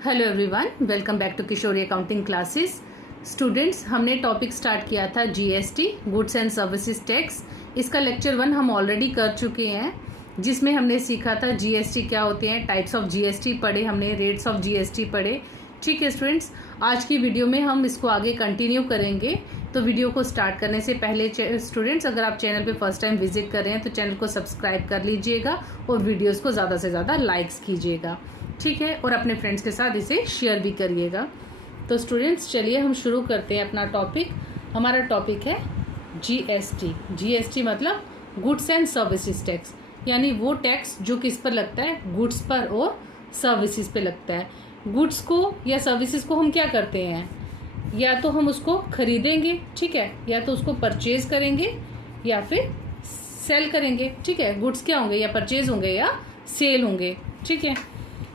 Hello everyone, welcome back to Kishori accounting classes. Students, हमने topic start किया था GST, goods and services tax. इसका लेक्चर 1 हम ऑलरेडी कर चुके हैं, जिसमें हमने सीखा था जीएसटी क्या होते हैं, टाइप्स ऑफ जीएसटी पढ़े हमने, रेट्स ऑफ जीएसटी पढ़े। ठीक है स्टूडेंट्स, आज की वीडियो में हम इसको आगे कंटिन्यू करेंगे। तो वीडियो को स्टार्ट करने से पहले स्टूडेंट्स, अगर आप चैनल पे फर्स्ट टाइम विजिट कर रहे हैं तो चैनल को सब्सक्राइब कर लीजिएगा और वीडियोस को ज़्यादा से ज़्यादा लाइक्स कीजिएगा। ठीक है, और अपने फ्रेंड्स के साथ इसे शेयर भी करिएगा। तो स्टूडेंट्स, चलिए हम शुरू करते हैं अपना टॉपिक। हमारा टॉपिक है जीएसटी। जीएसटी मतलब गुड्स एंड सर्विसेज टैक्स, यानी वो टैक्स जो किस पर लगता है, गुड्स पर और सर्विसेज पे लगता है। गुड्स को या सर्विसेज को हम क्या करते हैं, या तो हम उसको खरीदेंगे, ठीक है, या तो उसको परचेज करेंगे या फिर सेल करेंगे। ठीक है, गुड्स क्या होंगे, या परचेज होंगे या सेल होंगे। ठीक है,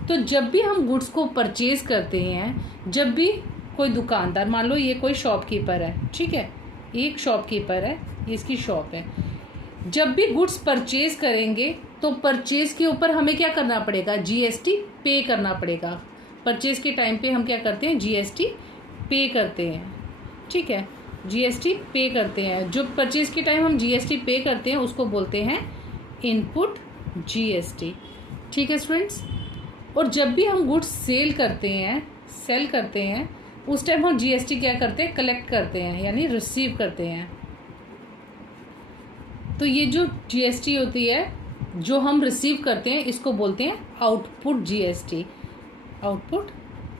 तो जब भी हम गुड्स को परचेज करते हैं, जब भी कोई दुकानदार, मान लो ये कोई शॉपकीपर है, ठीक है, एक शॉपकीपर है, ये इसकी शॉप है, जब भी गुड्स परचेज करेंगे तो परचेज के ऊपर हमें क्या करना पड़ेगा, जीएसटी पे करना पड़ेगा। परचेज के टाइम पे हम क्या करते हैं, जीएसटी पे करते हैं। ठीक है, जीएसटी पे करते हैं। जो परचेज के टाइम हम जीएसटी पे करते हैं उसको बोलते हैं इनपुट जीएसटी। ठीक है स्टूडेंट्स, और जब भी हम गुड्स सेल करते हैं, सेल करते हैं, उस टाइम हम जीएसटी क्या करते हैं, कलेक्ट करते हैं, यानी रिसीव करते हैं। तो ये जो जीएसटी होती है जो हम रिसीव करते हैं, इसको बोलते हैं आउटपुट जीएसटी। Output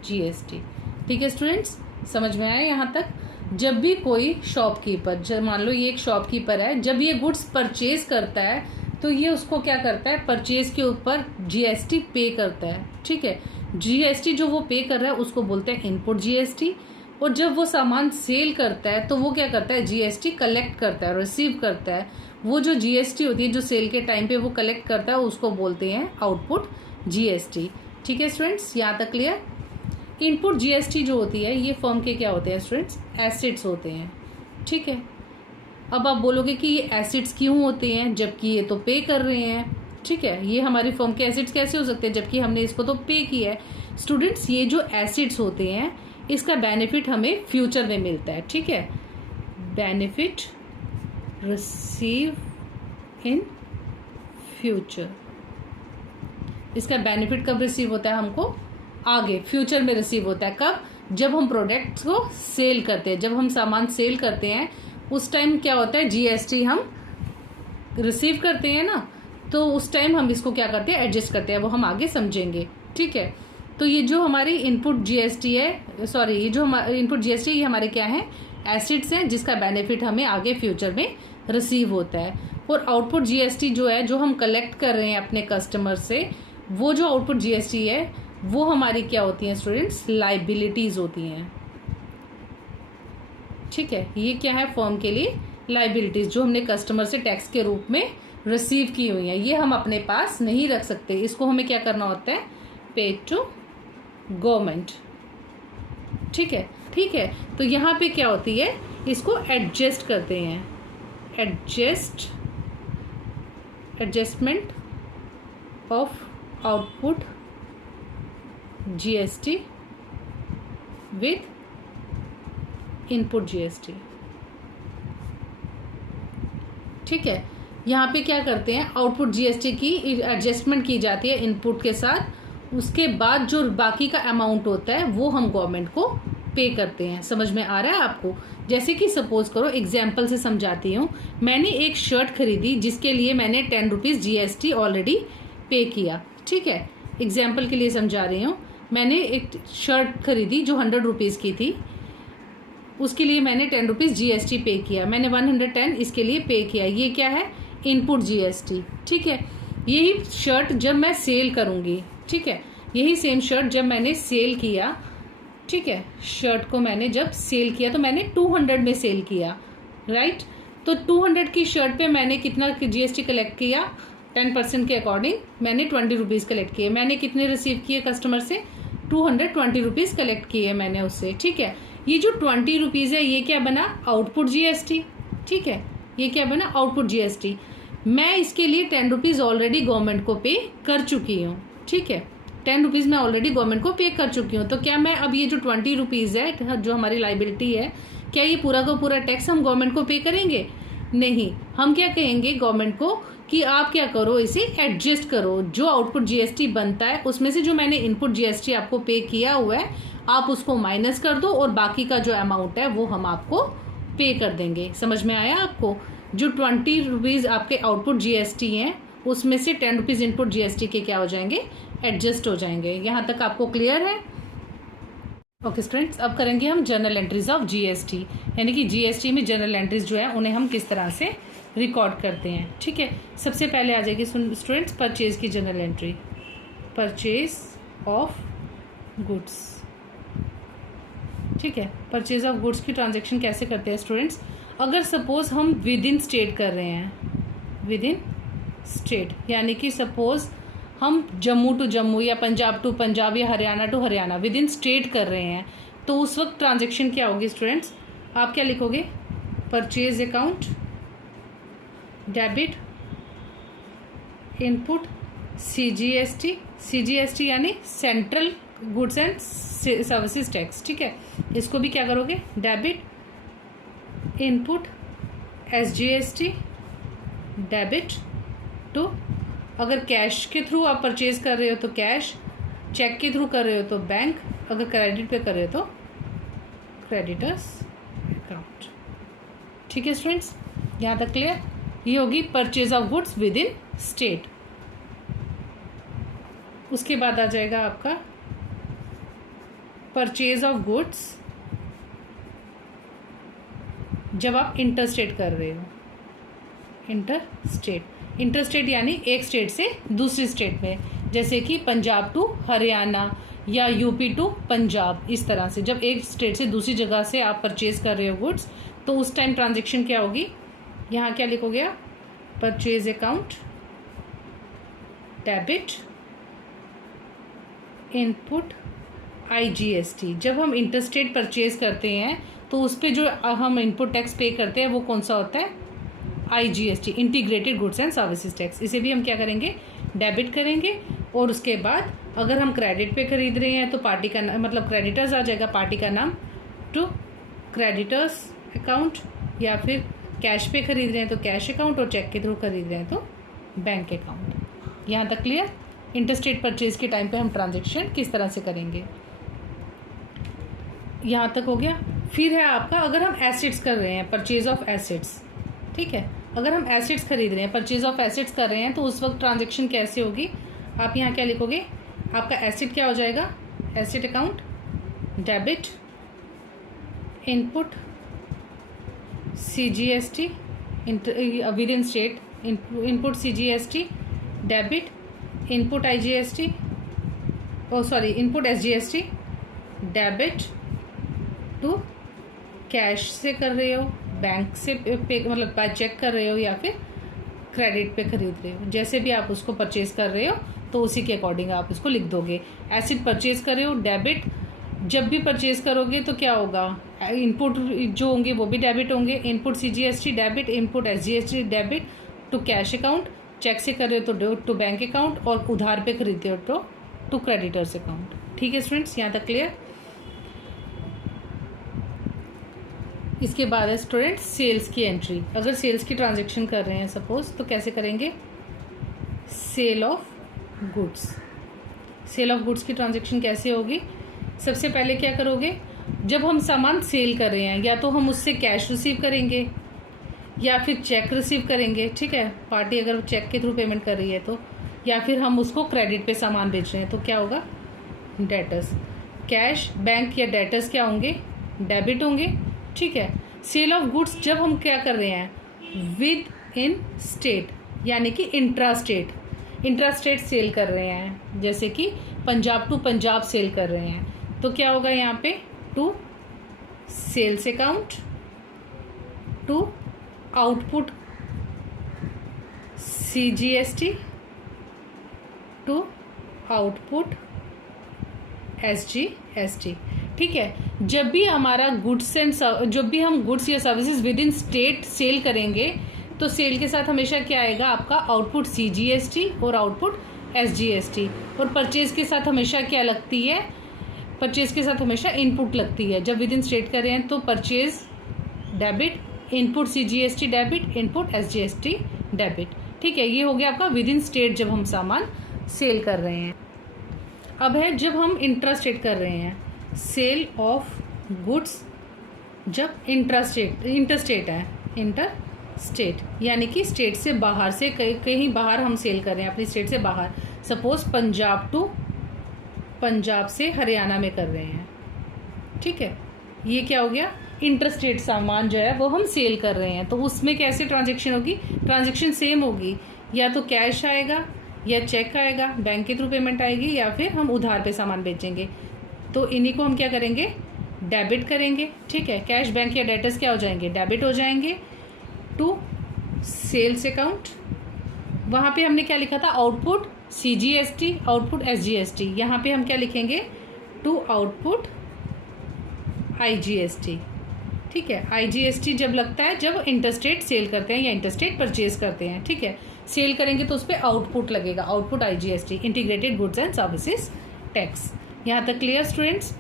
GST. ठीक है स्टूडेंट्स, समझ में आया यहाँ तक। जब भी कोई शॉपकीपर, जब मान लो ये एक शॉपकीपर है, जब ये गुड्स परचेज करता है तो ये उसको क्या करता है, परचेज के ऊपर जीएसटी पे करता है। ठीक है, जीएसटी जो वो पे कर रहा है उसको बोलते हैं इनपुट जीएसटी। और जब वो सामान सेल करता है तो वो क्या करता है, जीएसटी कलेक्ट करता है, रिसीव करता है। वो जो जीएसटी होती है जो सेल के टाइम पे वो कलेक्ट करता है, उसको बोलते हैं आउटपुट जीएसटी। ठीक है स्टूडेंट्स, यहाँ तक क्लियर। इनपुट जीएसटी जो होती है ये फर्म के क्या होते हैं स्टूडेंट्स, एसेट्स होते हैं। ठीक है, अब आप बोलोगे कि ये एसेट्स क्यों होते हैं जबकि ये तो पे कर रहे हैं। ठीक है, ये हमारी फर्म के एसेट्स कैसे हो सकते हैं जबकि हमने इसको तो पे किया है। स्टूडेंट्स, ये जो एसेट्स होते हैं इसका बेनिफिट हमें फ्यूचर में मिलता है। ठीक है, बेनिफिट रिसीव इन फ्यूचर। इसका बेनिफिट कब रिसीव होता है, हमको आगे फ्यूचर में रिसीव होता है। कब, जब हम प्रोडक्ट्स को सेल करते हैं, जब हम सामान सेल करते हैं उस टाइम क्या होता है, जीएसटी हम रिसीव करते हैं ना, तो उस टाइम हम इसको क्या करते हैं, एडजस्ट करते हैं, वो हम आगे समझेंगे। ठीक है, तो ये जो हमारी इनपुट जीएसटी है, सॉरी, ये जो हमारी इनपुट जीएसटी ये हमारे क्या है, एसेट्स हैं, जिसका बेनिफिट हमें आगे फ्यूचर में रिसीव होता है। और आउटपुट जीएसटी जो है, जो हम कलेक्ट कर रहे हैं अपने कस्टमर से, वो जो आउटपुट जीएसटी है वो हमारी क्या होती है स्टूडेंट्स, लाइबिलिटीज होती हैं। ठीक है, ये क्या है, फर्म के लिए लाइबिलिटीज जो हमने कस्टमर से टैक्स के रूप में रिसीव की हुई है, ये हम अपने पास नहीं रख सकते। इसको हमें क्या करना होता है, पे टू गवर्नमेंट। ठीक है, ठीक है, तो यहाँ पे क्या होती है, इसको एडजस्ट करते हैं, adjustment of output GST with input GST. ठीक है, यहाँ पे क्या करते हैं, आउटपुट जीएसटी की एडजस्टमेंट की जाती है इनपुट के साथ। उसके बाद जो बाकी का अमाउंट होता है वो हम गवर्नमेंट को पे करते हैं। समझ में आ रहा है आपको। जैसे कि सपोज करो, एग्जाम्पल से समझाती हूँ। मैंने एक शर्ट खरीदी जिसके लिए मैंने 10 रुपीज़ जीएसटी ऑलरेडी पे किया। ठीक है, एग्जाम्पल के लिए समझा रही हूँ। मैंने एक शर्ट खरीदी जो 100 रुपीज़ की थी, उसके लिए मैंने 10 रुपीज़ जीएसटी पे किया, मैंने 110 इसके लिए पे किया। ये क्या है, इनपुट जीएसटी। ठीक है, यही शर्ट जब मैं सेल करूँगी, ठीक है, यही सेम शर्ट जब मैंने सेल किया, ठीक है, शर्ट को मैंने जब सेल किया तो मैंने 200 में सेल किया, राइट। तो 200 की शर्ट पे मैंने कितना जीएसटी कलेक्ट किया, 10% के अकॉर्डिंग मैंने 20 रुपीज़ कलेक्ट किए। मैंने कितने रिसीव किए कस्टमर से, 220 रुपीज़ कलेक्ट किए मैंने उससे। ठीक है, ये जो 20 रुपीज़ है ये क्या बना, आउटपुट जीएसटी। ठीक है, ये क्या बना, आउटपुट जीएसटी। मैं इसके लिए 10 रुपीज़ ऑलरेडी गवर्नमेंट को पे कर चुकी हूँ। ठीक है, ₹10 मैं ऑलरेडी गवर्नमेंट को पे कर चुकी हूँ, तो क्या मैं अब ये जो ₹20 है जो हमारी लाइबिलिटी है, क्या ये पूरा का पूरा टैक्स हम गवर्नमेंट को पे करेंगे? नहीं, हम क्या कहेंगे गवर्नमेंट को कि आप क्या करो, इसे एडजस्ट करो, जो आउटपुट जीएसटी बनता है उसमें से जो मैंने इनपुट जीएसटी आपको पे किया हुआ है आप उसको माइनस कर दो और बाकी का जो अमाउंट है वो हम आपको पे कर देंगे। समझ में आया आपको? जो ₹20 आपके आउटपुट जीएसटी हैं उसमें से ₹10 इनपुट जीएसटी के क्या हो जाएंगे, एडजस्ट हो जाएंगे। यहाँ तक आपको क्लियर है? ओके स्टूडेंट्स, अब करेंगे हम जर्नल एंट्रीज ऑफ जीएसटी, यानी कि जीएसटी में जर्नल एंट्रीज जो है उन्हें हम किस तरह से रिकॉर्ड करते हैं। ठीक है, सबसे पहले आ जाएगी स्टूडेंट्स परचेज की journal entry, purchase of goods. ठीक है, परचेज ऑफ गुड्स की ट्रांजैक्शन कैसे करते हैं स्टूडेंट्स? अगर सपोज हम विद इन स्टेट कर रहे हैं, विद इन स्टेट यानी कि सपोज हम जम्मू टू जम्मू या पंजाब टू पंजाब या Haryana to Haryana within state कर रहे हैं, तो उस वक्त ट्रांजैक्शन क्या होगी स्टूडेंट्स? आप क्या लिखोगे? Purchase account, debit, input CGST, CGST यानी central goods and services tax. ठीक है, इसको भी क्या करोगे? Debit, input SGST, debit to, अगर कैश के थ्रू आप परचेज कर रहे हो तो कैश, चेक के थ्रू कर रहे हो तो बैंक, अगर क्रेडिट पे कर रहे हो तो क्रेडिटर्स अकाउंट। ठीक है स्टूडेंट्स, यहाँ तक क्लियर? ये होगी purchase of goods with in state. उसके बाद आ जाएगा आपका परचेज ऑफ गुड्स जब आप इंटर स्टेट कर रहे हो। इंटर स्टेट यानी एक स्टेट से दूसरी स्टेट में, जैसे कि पंजाब टू हरियाणा या यूपी टू पंजाब, इस तरह से जब एक स्टेट से दूसरी जगह से आप परचेज कर रहे हो गुड्स, तो उस टाइम ट्रांजैक्शन क्या होगी? यहाँ क्या लिखोगे आप? Purchase account, debit, input IGST. जब हम इंटरस्टेट परचेज करते हैं तो उस पर जो हम इनपुट टैक्स पे करते हैं वो कौन सा होता है? IGST, integrated goods and services tax. इसे भी हम क्या करेंगे? डेबिट करेंगे। और उसके बाद अगर हम क्रेडिट पे खरीद रहे हैं तो पार्टी का मतलब क्रेडिटर्स आ जाएगा, पार्टी का नाम, टू क्रेडिटर्स अकाउंट, या फिर कैश पे खरीद रहे हैं तो कैश अकाउंट, और चेक के थ्रू खरीद रहे हैं तो बैंक अकाउंट। यहाँ तक क्लियर? इंटरस्टेट परचेज के टाइम पे हम ट्रांजैक्शन किस तरह से करेंगे, यहाँ तक हो गया। फिर है आपका, अगर हम एसेट्स कर रहे हैं, परचेज ऑफ एसेट्स। ठीक है, अगर हम एसेट्स खरीद रहे हैं, परचेज ऑफ एसेट्स कर रहे हैं, तो उस वक्त ट्रांजैक्शन कैसे होगी? आप यहाँ क्या लिखोगे? आपका एसेट क्या हो जाएगा? Asset account, debit, input CGST within state, input CGST, debit, input IGST, input SGST, debit to cash से कर रहे हो, बैंक से पे मतलब बाय चेक कर रहे हो, या फिर क्रेडिट पे खरीद रहे हो, जैसे भी आप उसको परचेज कर रहे हो तो उसी के अकॉर्डिंग आप इसको लिख दोगे। एसिड परचेज कर रहे हो, डेबिट, जब भी परचेज करोगे तो क्या होगा? इनपुट जो होंगे वो भी डेबिट होंगे, input CGST debit, input SGST debit to cash account, cheque से कर रहे हो तो टू बैंक अकाउंट, और उधार पे खरीदते हो तो टू क्रेडिटर्स अकाउंट। ठीक है स्टूडेंट्स, यहाँ तक क्लियर? इसके बाद है स्टूडेंट सेल्स की एंट्री। अगर सेल्स की ट्रांजैक्शन कर रहे हैं सपोज, तो कैसे करेंगे? Sale of goods. Sale of goods की ट्रांजैक्शन कैसे होगी? सबसे पहले क्या करोगे? जब हम सामान सेल कर रहे हैं, या तो हम उससे कैश रिसीव करेंगे या फिर चेक रिसीव करेंगे। ठीक है, पार्टी अगर चेक के थ्रू पेमेंट कर रही है तो, या फिर हम उसको क्रेडिट पे सामान बेच रहे हैं तो क्या होगा? डेटर्स। कैश, बैंक या डेटर्स क्या होंगे? डेबिट होंगे। ठीक है, सेल ऑफ गुड्स जब हम क्या कर रहे हैं? विद इन स्टेट यानी कि इंट्रा स्टेट सेल कर रहे हैं, जैसे कि पंजाब टू पंजाब सेल कर रहे हैं, तो क्या होगा यहाँ पे? To sales account, to output CGST, to output SGST. ठीक है, जब भी हमारा गुड्स एंड जब भी हम गुड्स या services within state sale करेंगे तो सेल के साथ हमेशा क्या आएगा? आपका आउटपुट सीजीएसटी और आउटपुट SGST। और परचेज के साथ हमेशा क्या लगती है, परचेज के साथ हमेशा इनपुट लगती है। जब विद इन स्टेट कर रहे हैं तो purchase debit, input CGST debit, input SGST debit. ठीक है, ये हो गया आपका विद इन स्टेट जब हम सामान सेल कर रहे हैं। अब है जब हम इंट्रा स्टेट कर रहे हैं, सेल ऑफ गुड्स जब इंटरस्टेट है, इंटरस्टेट यानी कि स्टेट से बाहर से, कहीं बाहर हम सेल कर रहे हैं अपनी स्टेट से बाहर। सपोज पंजाब से हरियाणा में कर रहे हैं। ठीक है, ये क्या हो गया, इंटरस्टेट सामान जो है वो हम सेल कर रहे हैं। तो उसमें कैसे ट्रांजेक्शन होगी, ट्रांजेक्शन सेम होगी, या तो कैश आएगा या चेक आएगा, बैंक के थ्रू पेमेंट आएगी, या फिर हम उधार पे सामान बेचेंगे। तो इन्हीं को हम क्या करेंगे, डेबिट करेंगे। ठीक है, कैश, बैंक या डेटर्स क्या हो जाएंगे, डेबिट हो जाएंगे टू सेल्स अकाउंट। वहाँ पे हमने क्या लिखा था, आउटपुट CGST, आउटपुट SGST। यहाँ पे हम क्या लिखेंगे, टू आउटपुट IGST। ठीक है, IGST जब लगता है जब इंटरस्टेट सेल करते हैं या इंटरस्टेट परचेज करते हैं। ठीक है, सेल करेंगे तो उस पर आउटपुट लगेगा, output IGST, integrated goods and services tax. यहाँ तक क्लियर स्टूडेंट्स?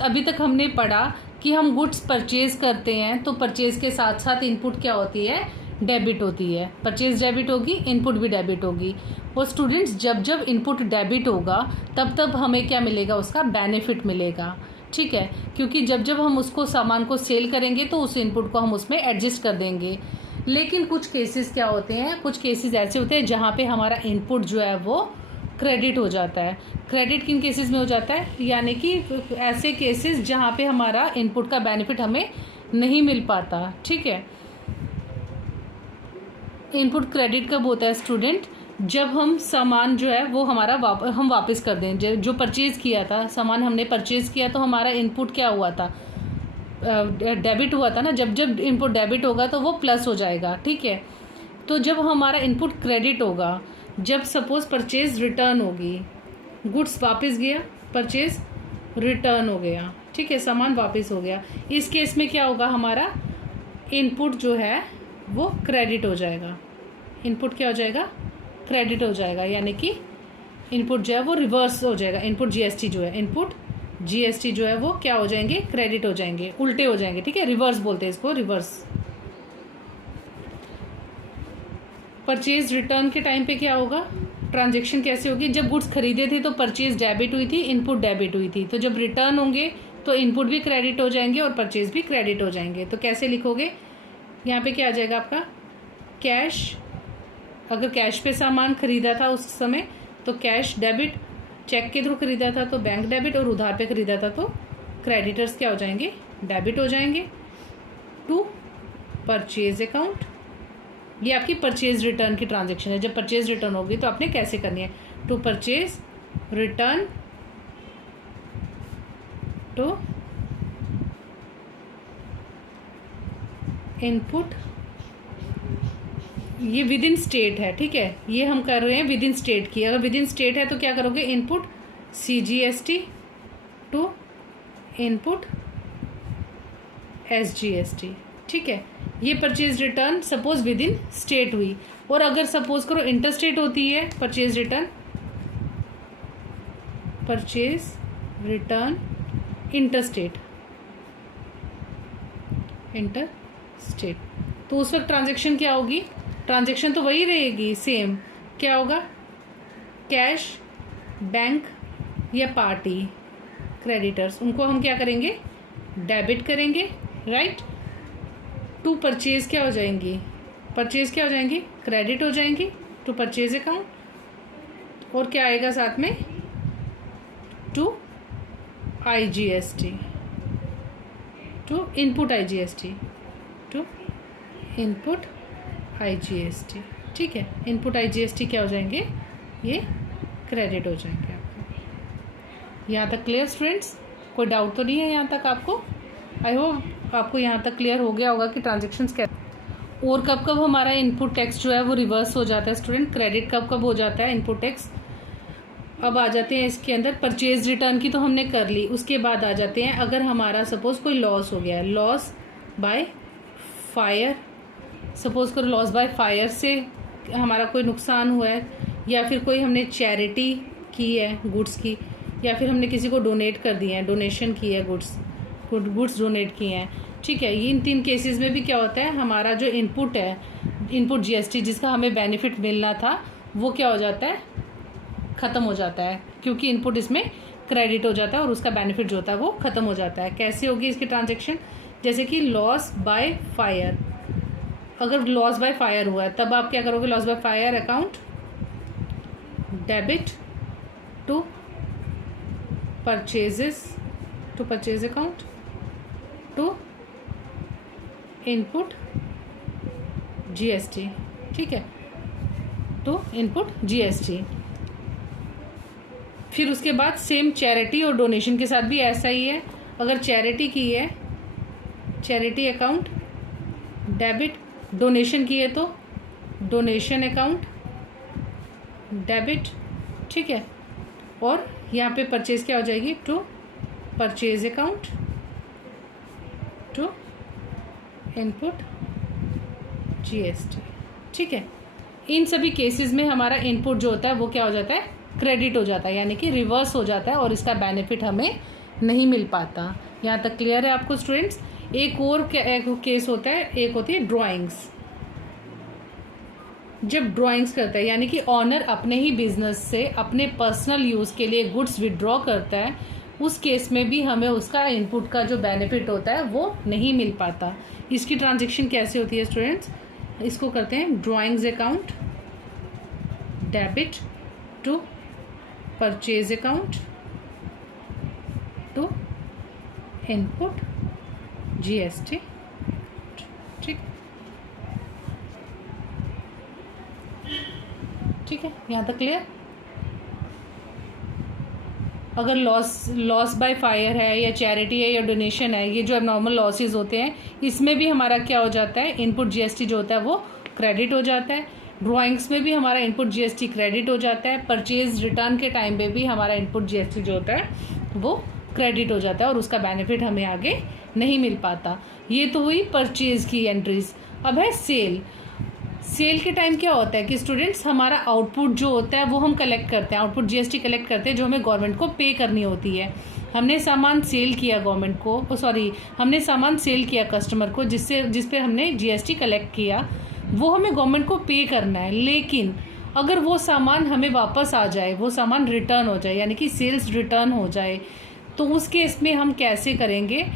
अभी तक हमने पढ़ा कि हम गुड्स परचेज करते हैं तो परचेज के साथ साथ इनपुट क्या होती है, डेबिट होती है। परचेज डेबिट होगी, इनपुट भी डेबिट होगी। और स्टूडेंट्स जब जब इनपुट डेबिट होगा तब तब हमें क्या मिलेगा, उसका बेनिफिट मिलेगा। ठीक है, क्योंकि जब जब हम उसको सामान को सेल करेंगे तो उस इनपुट को हम उसमें एडजस्ट कर देंगे। लेकिन कुछ केसेस क्या होते हैं, कुछ केसेस ऐसे होते हैं जहाँ पे हमारा इनपुट जो है वो क्रेडिट हो जाता है। क्रेडिट किन केसेस में हो जाता है, यानी कि ऐसे केसेस जहाँ पे हमारा इनपुट का बेनिफिट हमें नहीं मिल पाता। ठीक है, इनपुट क्रेडिट कब होता है स्टूडेंट, जब हम सामान जो है वो हमारा हम वापस कर दें। जो परचेज किया था, सामान हमने परचेज किया तो हमारा इनपुट क्या हुआ था, डेबिट हुआ था ना। जब जब इनपुट डेबिट होगा तो वो प्लस हो जाएगा। ठीक है, तो जब हमारा इनपुट क्रेडिट होगा, जब सपोज परचेज रिटर्न होगी, गुड्स वापस गया, परचेज रिटर्न हो गया। ठीक है, सामान वापस हो गया। इस केस में क्या होगा, हमारा इनपुट जो है वो क्रेडिट हो जाएगा। इनपुट क्या हो जाएगा, क्रेडिट हो जाएगा, यानी कि इनपुट जो है वो रिवर्स हो जाएगा। इनपुट GST जो है, इनपुट GST जो है वो क्या हो जाएंगे, क्रेडिट हो जाएंगे, उल्टे हो जाएंगे। ठीक है, रिवर्स बोलते हैं इसको, रिवर्स। परचेज रिटर्न के टाइम पे क्या होगा, ट्रांजेक्शन कैसे होगी, जब गुड्स खरीदे थे तो परचेज डेबिट हुई थी, इनपुट डेबिट हुई थी। तो जब रिटर्न होंगे तो इनपुट भी क्रेडिट हो जाएंगे और परचेज भी क्रेडिट हो जाएंगे। तो कैसे लिखोगे, यहाँ पे क्या आ जाएगा आपका, कैश, अगर कैश पे सामान खरीदा था उस समय तो कैश डेबिट, चेक के थ्रू खरीदा था तो बैंक डेबिट, और उधार पे खरीदा था तो क्रेडिटर्स क्या हो जाएंगे, डेबिट हो जाएंगे टू परचेज अकाउंट। ये आपकी परचेज रिटर्न की ट्रांजैक्शन है। जब परचेज रिटर्न होगी तो आपने कैसे करनी है, to purchase return to input, ये विद इन स्टेट है। ठीक है, ये हम कर रहे हैं विद इन स्टेट की। अगर विद इन स्टेट है तो क्या करोगे, input CGST to input SGST। ठीक है, ये purchase return suppose within state हुई। और अगर सपोज करो इंटर स्टेट होती है purchase return, purchase return inter state, तो उस वक्त ट्रांजैक्शन क्या होगी, ट्रांजैक्शन तो वही रहेगी सेम। क्या होगा, कैश, बैंक या पार्टी क्रेडिटर्स, उनको हम क्या करेंगे, डेबिट करेंगे, राइट। टू परचेज क्या हो जाएंगी, परचेज क्या हो जाएंगी, क्रेडिट हो जाएंगी टू परचेज अकाउंट। और क्या आएगा साथ में, to IGST, to input IGST, to input IGST। ठीक है, इनपुट IGST क्या हो जाएंगे, ये क्रेडिट हो जाएंगे आपको। यहाँ तक क्लियर स्टूडेंट्स, कोई डाउट तो नहीं है यहाँ तक आपको? आई होप आपको यहाँ तक क्लियर हो गया होगा कि ट्रांजेक्शन्स क्या, और कब कब हमारा इनपुट टैक्स जो है वो रिवर्स हो जाता है स्टूडेंट, क्रेडिट कब कब हो जाता है इनपुट टैक्स। अब आ जाते हैं इसके अंदर, परचेज रिटर्न की तो हमने कर ली। उसके बाद आ जाते हैं अगर हमारा सपोज कोई लॉस हो गया, लॉस बाय फायर, सपोज करो लॉस बाय फायर से हमारा कोई नुकसान हुआ है, या फिर कोई हमने चैरिटी की है गुड्स की, या फिर हमने किसी को डोनेट कर दिए हैं, डोनेशन की है गुड्स डोनेट किए हैं, ठीक है। ये इन 3 केसेस में भी क्या होता है, हमारा जो इनपुट है, इनपुट जीएसटी जिसका हमें बेनिफिट मिलना था, वो क्या हो जाता है, ख़त्म हो जाता है, क्योंकि इनपुट इसमें क्रेडिट हो जाता है और उसका बेनिफिट जो होता है वो ख़त्म हो जाता है। कैसे होगी इसकी ट्रांजैक्शन, जैसे कि लॉस बाय फायर, अगर लॉस बाय फायर हुआ है तब आप क्या करोगे, loss by fire account debit to purchase account to input GST, ठीक है, टू इनपुट जीएसटी। फिर उसके बाद सेम चैरिटी और डोनेशन के साथ भी ऐसा ही है। अगर चैरिटी की है, चैरिटी अकाउंट डेबिट, डोनेशन की है तो डोनेशन अकाउंट डेबिट, ठीक है। और यहाँ पे परचेज क्या हो जाएगी, to purchase account to input GST, ठीक है। इन सभी केसेस में हमारा इनपुट जो होता है वो क्या हो जाता है, क्रेडिट हो जाता है, यानी कि रिवर्स हो जाता है और इसका बेनिफिट हमें नहीं मिल पाता। यहाँ तक क्लियर है आपको स्टूडेंट्स। एक और केस होता है, एक होती है ड्राइंग्स। जब ड्राइंग्स करता है, यानी कि ऑनर अपने ही बिजनेस से अपने पर्सनल यूज़ के लिए गुड्स विड्रॉ करता है, उस केस में भी हमें उसका इनपुट का जो बेनिफिट होता है वो नहीं मिल पाता। इसकी ट्रांजैक्शन कैसे होती है स्टूडेंट्स, इसको करते हैं drawings account debit to purchase account to input GST, ठीक है, यहाँ तक क्लियर। अगर लॉस बाय फायर है या चैरिटी है या डोनेशन है, ये जो एबनॉर्मल लॉसेस होते हैं, इसमें भी हमारा क्या हो जाता है, इनपुट जीएसटी जो होता है वो क्रेडिट हो जाता है। ड्राइंग्स में भी हमारा इनपुट जीएसटी क्रेडिट हो जाता है। परचेज रिटर्न के टाइम पे भी हमारा इनपुट जीएसटी जो होता है वो क्रेडिट हो जाता है और उसका बेनिफिट हमें आगे नहीं मिल पाता। ये तो हुई परचेज की एंट्रीज। अब है सेल के टाइम क्या होता है कि स्टूडेंट्स हमारा आउटपुट जो होता है वो हम कलेक्ट करते हैं, आउटपुट जीएसटी कलेक्ट करते हैं जो हमें गवर्नमेंट को पे करनी होती है। हमने सामान सेल किया गवर्नमेंट को, हमने सामान सेल किया कस्टमर को, जिस पे हमने जीएसटी कलेक्ट किया, वो हमें गवर्नमेंट को पे करना है। लेकिन अगर वो सामान हमें वापस आ जाए, वो सामान रिटर्न हो जाए, यानी कि सेल्स रिटर्न हो जाए, तो उस केस में हम कैसे करेंगे,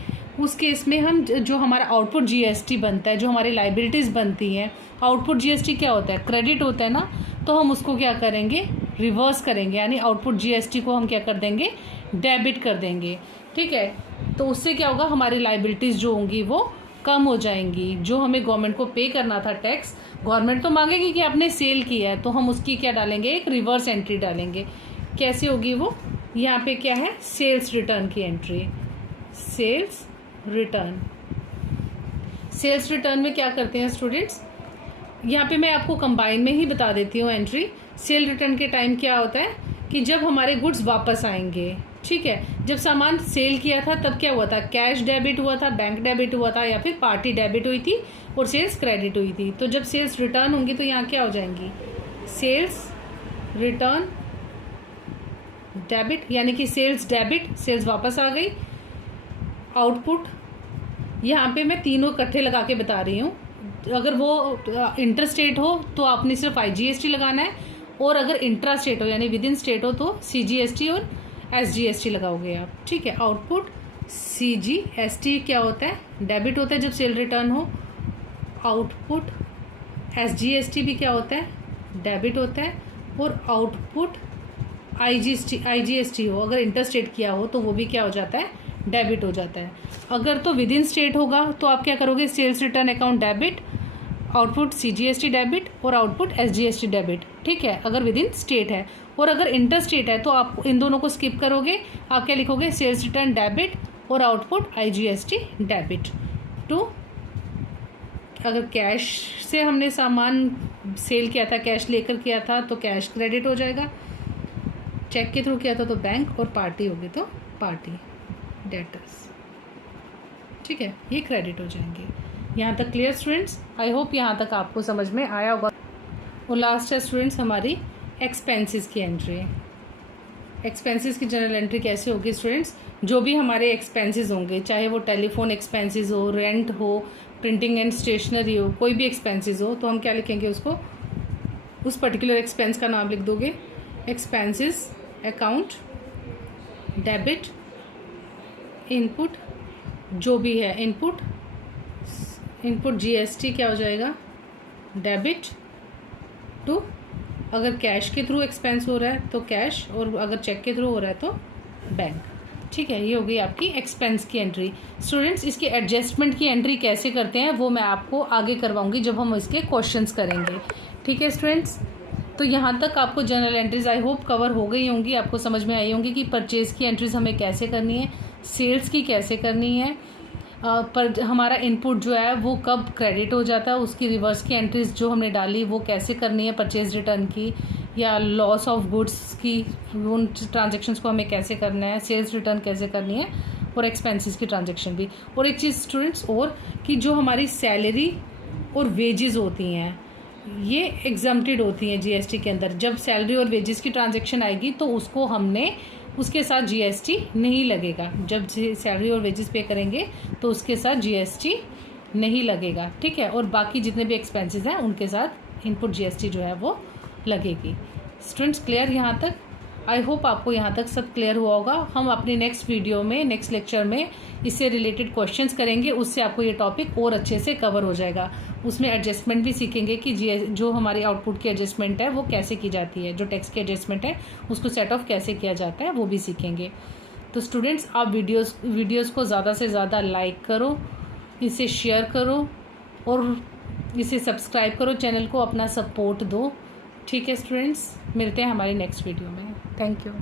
उस केस में हम जो हमारा आउटपुट जीएसटी बनता है, जो हमारी लाइबिलिटीज़ बनती हैं, आउटपुट जीएसटी क्या होता है, क्रेडिट होता है ना, तो हम उसको क्या करेंगे, रिवर्स करेंगे, यानी आउटपुट जीएसटी को हम क्या कर देंगे, डेबिट कर देंगे, ठीक है। तो उससे क्या होगा, हमारी लाइबिलिटीज़ जो होंगी वो कम हो जाएंगी। जो हमें गवर्नमेंट को पे करना था टैक्स, गवर्नमेंट तो मांगेगी कि आपने सेल किया है, तो हम उसकी क्या डालेंगे, एक रिवर्स एंट्री डालेंगे। कैसे होगी वो, यहाँ पे क्या है, सेल्स रिटर्न की एंट्री। सेल्स रिटर्न में क्या करते हैं स्टूडेंट्स, यहाँ पे मैं आपको कंबाइन में ही बता देती हूँ एंट्री। सेल रिटर्न के टाइम क्या होता है कि जब हमारे गुड्स वापस आएंगे, ठीक है, जब सामान सेल किया था तब क्या हुआ था, कैश डेबिट हुआ था, बैंक डेबिट हुआ था, या फिर पार्टी डेबिट हुई थी और सेल्स क्रेडिट हुई थी। तो जब सेल्स रिटर्न होंगी तो यहाँ क्या हो जाएंगी, सेल्स रिटर्न डेबिट, यानी कि सेल्स डेबिट, सेल्स वापस आ गई। आउटपुट, यहाँ पे मैं तीनों इकट्ठे लगा के बता रही हूँ। अगर वो इंटर स्टेट हो तो आपने सिर्फ IGST लगाना है, और अगर इंट्रा स्टेट हो यानी विद इन स्टेट हो तो CGST और SGST लगाओगे आप, ठीक है। आउटपुट CGST क्या होता है, डेबिट होता है जब सेल रिटर्न हो। आउटपुट SGST भी क्या होता है, डेबिट होता है। और आउटपुट IGST हो, अगर इंटर स्टेट किया हो तो वो भी क्या हो जाता है, डेबिट हो जाता है। अगर तो विद इन स्टेट होगा तो आप क्या करोगे, sales return account debit, output CGST debit और आउटपुट SGST डेबिट, ठीक है, अगर विद इन स्टेट है। और अगर इंटर स्टेट है तो आप इन दोनों को स्किप करोगे, आप क्या लिखोगे, सेल्स रिटर्न डेबिट और आउटपुट IGST डेबिट। तो अगर कैश से हमने सामान सेल किया था, कैश लेकर किया था तो कैश क्रेडिट हो जाएगा, चेक के थ्रू किया था तो बैंक, और पार्टी होगी तो पार्टी डेटर्स, ठीक है, ये क्रेडिट हो जाएंगे। यहाँ तक क्लियर स्टूडेंट्स, आई होप यहाँ तक आपको समझ में आया होगा। और लास्ट है स्टूडेंट्स हमारी एक्सपेंसेस की एंट्री। एक्सपेंसेस की जनरल एंट्री कैसे होगी स्टूडेंट्स, जो भी हमारे एक्सपेंसेस होंगे, चाहे वो टेलीफोन एक्सपेंसेस हो, रेंट हो, प्रिंटिंग एंड स्टेशनरी हो, कोई भी एक्सपेंसेस हो, तो हम क्या लिखेंगे उसको, उस पर्टिकुलर एक्सपेंस का नाम लिख दोगे एक्सपेंसेस अकाउंट, डेबिट, इनपुट जो भी है इनपुट जीएसटी क्या हो जाएगा, डेबिट टू, अगर कैश के थ्रू एक्सपेंस हो रहा है तो कैश, और अगर चेक के थ्रू हो रहा है तो बैंक। ठीक है, ये हो गई आपकी एक्सपेंस की एंट्री। स्टूडेंट्स इसके एडजस्टमेंट की एंट्री कैसे करते हैं वो मैं आपको आगे करवाऊंगी जब हम इसके क्वेश्चंस करेंगे। ठीक है स्टूडेंट्स, तो यहाँ तक आपको general entries I hope cover हो गई होंगी, आपको समझ में आई होंगी कि परचेज़ की एंट्रीज हमें कैसे करनी है, सेल्स की कैसे करनी है, पर हमारा इनपुट जो है वो कब क्रेडिट हो जाता है, उसकी रिवर्स की एंट्रीज जो हमने डाली वो कैसे करनी है, परचेज रिटर्न की या लॉस ऑफ गुड्स की उन ट्रांजेक्शन्स को हमें कैसे करना है, सेल्स रिटर्न कैसे करनी है, और एक्सपेंसेस की ट्रांजेक्शन भी। और एक चीज़ स्टूडेंट्स और कि जो हमारी सैलरी और वेजेस होती हैं ये एग्जम्प्टेड होती हैं जीएसटी के अंदर। जब सैलरी और वेजेस की ट्रांजेक्शन आएगी तो उसको हमने उसके साथ जीएसटी नहीं लगेगा। जब सैलरी और वेजेस पे करेंगे तो उसके साथ जीएसटी नहीं लगेगा। ठीक है, और बाकी जितने भी एक्सपेंसेस हैं उनके साथ इनपुट जीएसटी जो है वो लगेगी। स्टूडेंट्स क्लियर यहाँ तक? आई होप आपको यहाँ तक सब क्लियर हुआ होगा। हम अपनी नेक्स्ट वीडियो में, नेक्स्ट लेक्चर में इससे रिलेटेड क्वेश्चंस करेंगे, उससे आपको ये टॉपिक और अच्छे से कवर हो जाएगा। उसमें एडजस्टमेंट भी सीखेंगे कि जो हमारी आउटपुट की एडजस्टमेंट है वो कैसे की जाती है, जो टैक्स की एडजस्टमेंट है उसको सेट ऑफ कैसे किया जाता है वो भी सीखेंगे। तो स्टूडेंट्स आप वीडियोस को ज़्यादा से ज़्यादा लाइक करो, इसे शेयर करो और इसे सब्सक्राइब करो, चैनल को अपना सपोर्ट दो। ठीक है स्टूडेंट्स, मिलते हैं हमारी नेक्स्ट वीडियो में। Thank you.